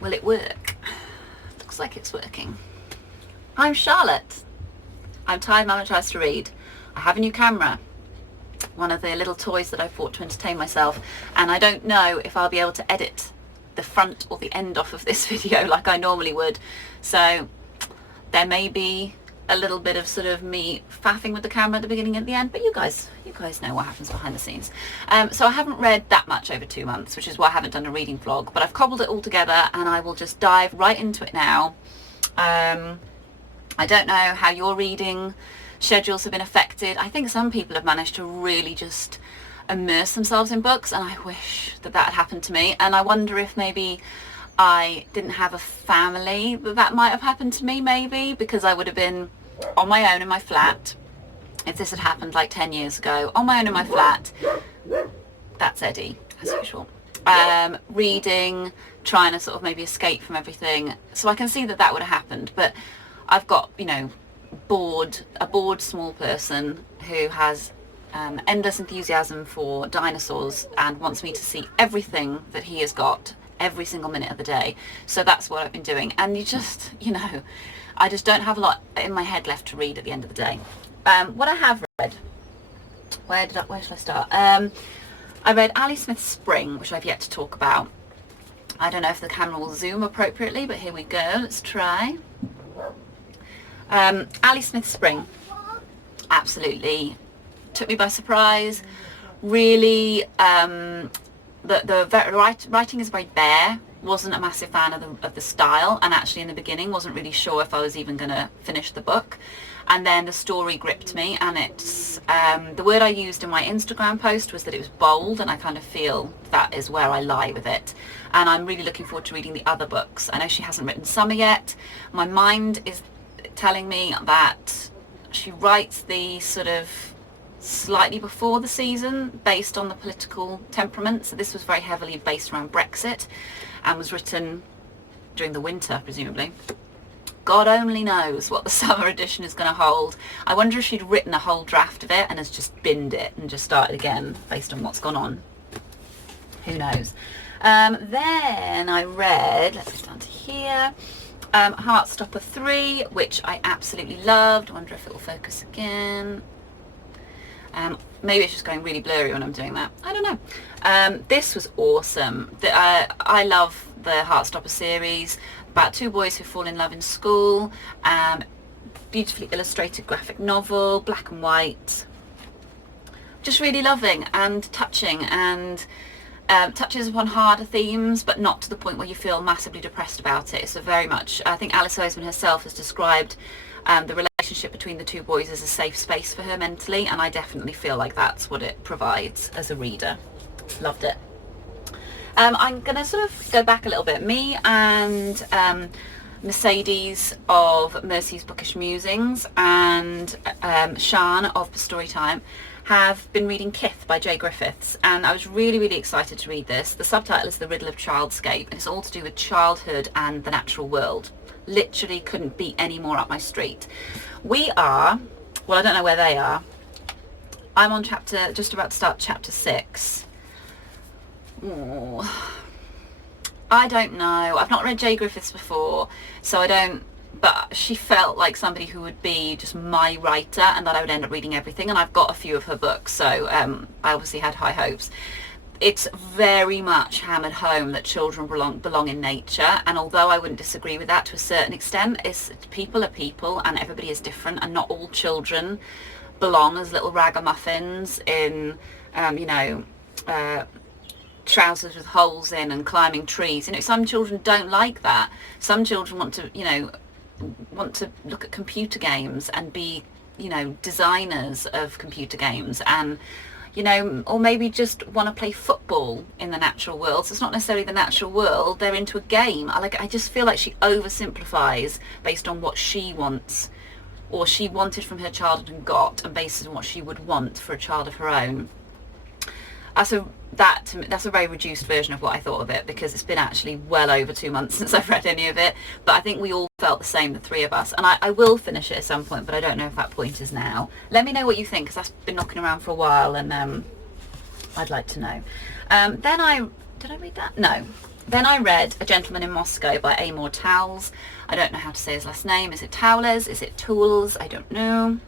Will it work? Looks like it's working. I'm Charlotte. I'm Tired Mama Tries to Read. I have a new camera, one of the little toys that I bought to entertain myself, and I don't know if I'll be able to edit the front or the end off of this video like I normally would, so there may be a little bit of sort of me faffing with the camera at the beginning and at the end, but you guys know what happens behind the scenes. So I haven't read that much over 2 months, which is why I haven't done a reading vlog, but I've cobbled it all together and I will just dive right into it now. I don't know how your reading schedules have been affected. I think some people have managed to really just immerse themselves in books, and I wish that had happened to me, and I wonder if maybe I didn't have a family that might have happened to me, maybe because I would have been on my own in my flat. If this had happened like 10 years ago, on my own in my flat, that's Eddie as usual, reading, trying to sort of maybe escape from everything, so I can see that would have happened. But I've got, you know, a bored small person who has endless enthusiasm for dinosaurs and wants me to see everything that he has got every single minute of the day. So that's what I've been doing, and you just, you know, I just don't have a lot in my head left to read at the end of the day. What I have read, where should I start? I read Ali Smith's Spring, which I've yet to talk about. I don't know if the camera will zoom appropriately, but here we go, let's try. Ali Smith's Spring absolutely took me by surprise. Really, the writing is very bare. Wasn't a massive fan of the style, and actually in the beginning wasn't really sure if I was even going to finish the book. And then the story gripped me, and it's the word I used in my Instagram post was that it was bold, and I kind of feel that is where I lie with it. And I'm really looking forward to reading the other books. I know she hasn't written Summer yet. My mind is telling me that she writes the sort of slightly before the season based on the political temperament. So this was very heavily based around Brexit and was written during the winter, presumably. God only knows what the summer edition is going to hold. I wonder if she'd written a whole draft of it and has just binned it and just started again based on what's gone on. Who knows? Then I read, let's go down to here, Heartstopper III, which I absolutely loved. I wonder if it will focus again. Maybe it's just going really blurry when I'm doing that. I don't know. This was awesome. I love the Heartstopper series, about two boys who fall in love in school. Beautifully illustrated graphic novel, black and white. Just really loving and touching, and touches upon harder themes, but not to the point where you feel massively depressed about it. So very much, I think Alice Oseman herself has described the relationship between the two boys as a safe space for her mentally, and I definitely feel like that's what it provides as a reader. Loved it. I'm going to sort of go back a little bit. Me and Mercedes of Mercy's Bookish Musings and Sian of Storytime have been reading Kith by Griffiths, and I was really excited to read this. The subtitle is The Riddle of Childscape, and it's all to do with childhood and the natural world. Literally couldn't be any more up my street. We are, well, I don't know where they are. I'm on just about to start chapter 6. Ooh. I don't know. I've not read Griffiths before, so I don't, but she felt like somebody who would be just my writer and that I would end up reading everything, and I've got a few of her books, so I obviously had high hopes. It's very much hammered home that children belong in nature, and although I wouldn't disagree with that to a certain extent, people are people and everybody is different, and not all children belong as little ragamuffins in trousers with holes in and climbing trees. You know, some children don't like that. Some children want to look at computer games and be, designers of computer games, and or maybe just want to play football in the natural world. So it's not necessarily the natural world, they're into a game. I just feel like she oversimplifies based on what she wants, or she wanted from her childhood and got, and based on what she would want for a child of her own. That's a very reduced version of what I thought of it, because it's been actually well over 2 months since I've read any of it, but I think we all felt the same, the three of us, and I will finish it at some point, but I don't know if that point is now. Let me know what you think, because that's been knocking around for a while, and I'd like to know. Then did I read that? No. Then I read A Gentleman in Moscow by Amor Towles. I don't know how to say his last name. Is it Towles? Is it Towles? I don't know.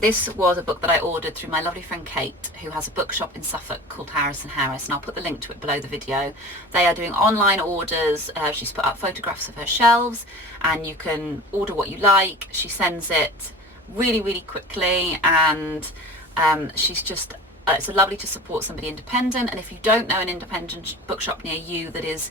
This was a book that I ordered through my lovely friend Kate, who has a bookshop in Suffolk called Harris&Harris, and I'll put the link to it below the video. They are doing online orders. She's put up photographs of her shelves, and you can order what you like. She sends it really, really quickly, and she's just, it's lovely to support somebody independent. And if you don't know an independent bookshop near you that is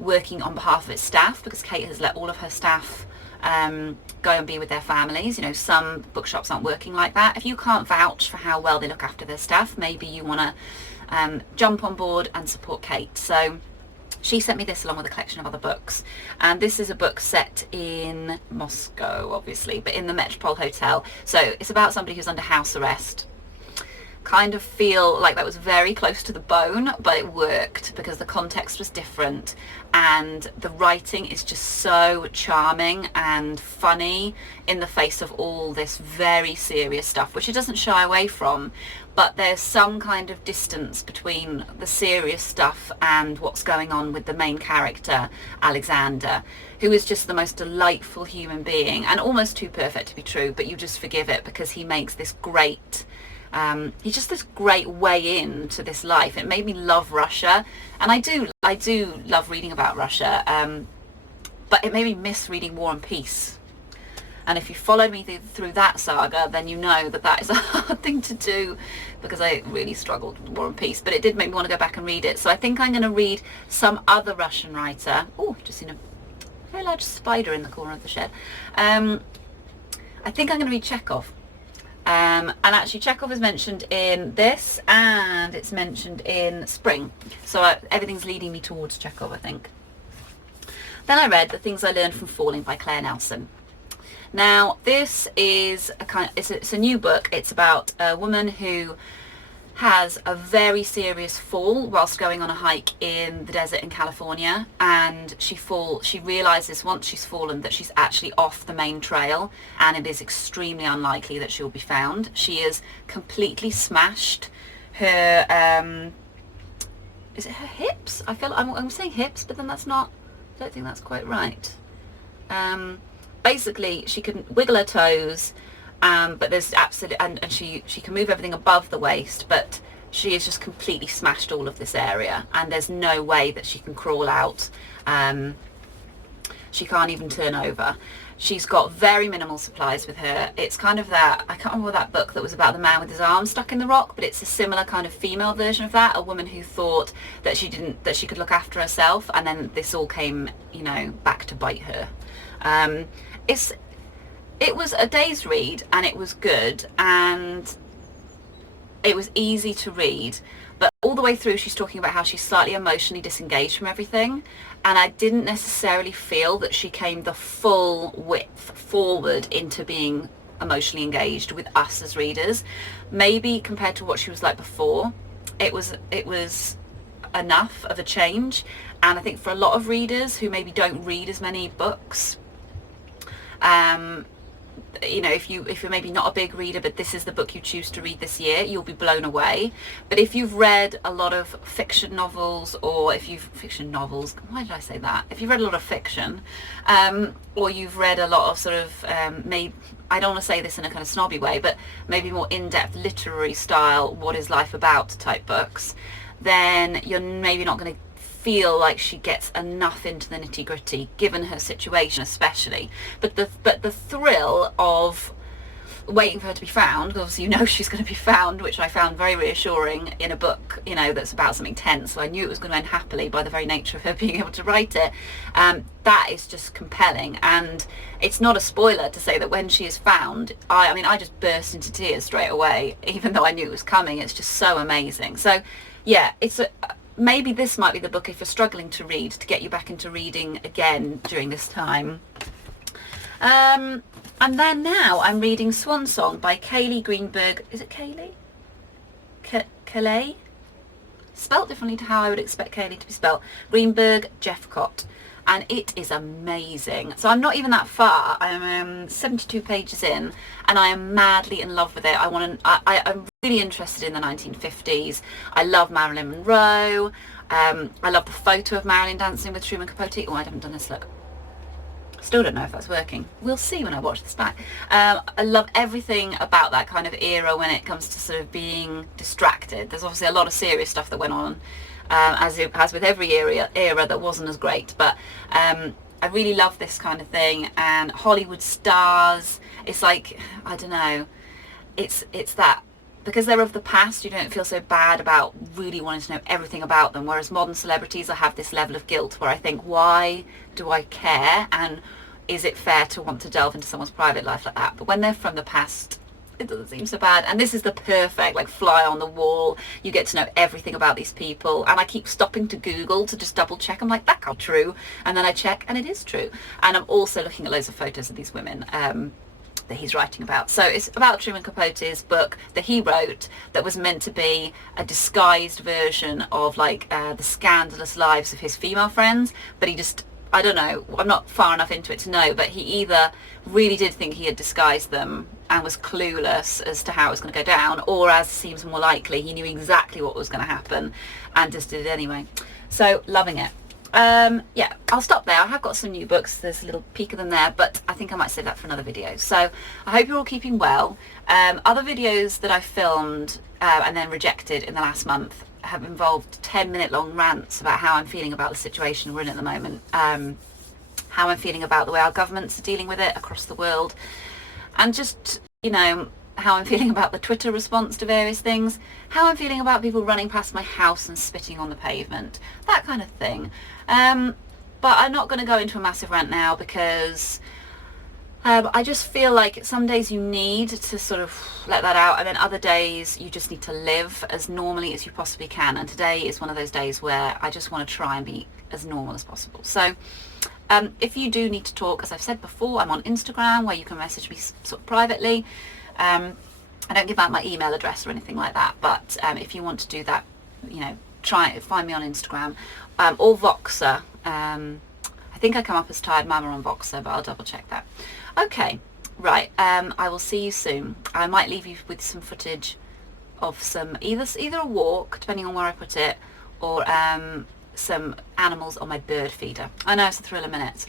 working on behalf of its staff, because Kate has let all of her staff go and be with their families. You know, some bookshops aren't working like that. If you can't vouch for how well they look after their staff, maybe you want to jump on board and support Kate. So she sent me this along with a collection of other books, and this is a book set in Moscow, obviously, but in the Metropole Hotel. So it's about somebody who's under house arrest. Kind of feel like that was very close to the bone, but it worked because the context was different, and the writing is just so charming and funny in the face of all this very serious stuff, which it doesn't shy away from, but there's some kind of distance between the serious stuff and what's going on with the main character, Alexander, who is just the most delightful human being, and almost too perfect to be true, but you just forgive it because he makes this great he's just this great way into this life. It made me love Russia, and I do love reading about Russia, but it made me miss reading War and Peace. And if you followed me through that saga, then you know that that is a hard thing to do, because I really struggled with War and Peace, but it did make me want to go back and read it. So I think I'm going to read some other Russian writer. Oh, just seen a very large spider in the corner of the shed. I think I'm going to read Chekhov. And actually Chekhov is mentioned in this, and it's mentioned in Spring, so everything's leading me towards Chekhov, I think. Then I read The Things I Learned from Falling by Claire Nelson. Now this is it's a new book. It's about a woman who has a very serious fall whilst going on a hike in the desert in California, and she realizes once she's fallen that she's actually off the main trail, and it is extremely unlikely that she'll be found. She is completely smashed. Her is it her hips? I feel I'm saying hips, but then that's not, I don't think that's quite right. Basically she can wiggle her toes, but there's absolutely, and she can move everything above the waist, but she is just completely smashed all of this area, and there's no way that she can crawl out. She can't even turn over. She's got very minimal supplies with her. It's kind of that, I can't remember that book that was about the man with his arm stuck in the rock, but it's a similar kind of female version of that, a woman who thought that she could look after herself, and then this all came, you know, back to bite her. It was a day's read, and it was good, and it was easy to read, but all the way through she's talking about how she's slightly emotionally disengaged from everything, and I didn't necessarily feel that she came the full width forward into being emotionally engaged with us as readers. Maybe compared to what she was like before, it was enough of a change, and I think for a lot of readers who maybe don't read as many books, you know, if you're maybe not a big reader, but this is the book you choose to read this year, you'll be blown away. But if you've read a lot of fiction novels, or if you've why did I say that? If you've read a lot of fiction, or you've read a lot of sort of maybe, I don't want to say this in a kind of snobby way, but maybe more in-depth literary style, what is life about type books, then you're maybe not going to feel like she gets enough into the nitty-gritty, given her situation especially. But the thrill of waiting for her to be found, because obviously you know she's going to be found, which I found very reassuring in a book, you know, that's about something tense, so I knew it was going to end happily by the very nature of her being able to write it. That is just compelling, and it's not a spoiler to say that when she is found, I mean I just burst into tears straight away, even though I knew it was coming. It's just so amazing. So yeah, maybe this might be the book, if you're struggling to read, to get you back into reading again during this time. And then now I'm reading Swan Song by Kelleigh Greenberg. Is it Kelleigh? Kelleigh? Spelt differently to how I would expect Kelleigh to be spelt. Greenberg-Jephcott. and it is amazing. So I'm not even that far. I'm 72 pages in, and I am madly in love with it. I'm really interested in the 1950s. I love Marilyn Monroe. I love the photo of Marilyn dancing with Truman Capote. Oh, I haven't done this, look. Still don't know if that's working. We'll see when I watch this back. I love everything about that kind of era when it comes to sort of being distracted. There's obviously a lot of serious stuff that went on, as with every era that wasn't as great. But I really love this kind of thing. And Hollywood stars, it's like, I don't know, it's that, because they're of the past, you don't feel so bad about really wanting to know everything about them. Whereas modern celebrities, I have this level of guilt where I think, why do I care? And is it fair to want to delve into someone's private life like that? But when they're from the past, it doesn't seem so bad. And this is the perfect, like, fly on the wall. You get to know everything about these people. And I keep stopping to Google to just double check. I'm like, that can't be true. And then I check, and it is true. And I'm also looking at loads of photos of these women that he's writing about. So it's about Truman Capote's book that he wrote that was meant to be a disguised version of, like, the scandalous lives of his female friends, but he just, I don't know, I'm not far enough into it to know, but he either really did think he had disguised them and was clueless as to how it was going to go down, or, as seems more likely, he knew exactly what was going to happen and just did it anyway. So loving it. Yeah, I'll stop there. I have got some new books. There's a little peek of them there, but I think I might save that for another video. So I hope you're all keeping well. Other videos that I filmed and then rejected in the last month have involved 10-minute long rants about how I'm feeling about the situation we're in at the moment, how I'm feeling about the way our governments are dealing with it across the world, and just, you know, how I'm feeling about the Twitter response to various things, how I'm feeling about people running past my house and spitting on the pavement, that kind of thing. But I'm not going to go into a massive rant now, because I just feel like some days you need to sort of let that out, and then other days you just need to live as normally as you possibly can. And today is one of those days where I just want to try and be as normal as possible. So if you do need to talk, as I've said before, I'm on Instagram, where you can message me sort of privately. I don't give out my email address or anything like that, but if you want to do that, you know, find me on Instagram, or Voxer. I think I come up as Tired Mama on Voxer, but I'll double check that. Okay, right, I will see you soon. I might leave you with some footage of some, either a walk, depending on where I put it, or some animals on my bird feeder. I know, it's a thrill a minute,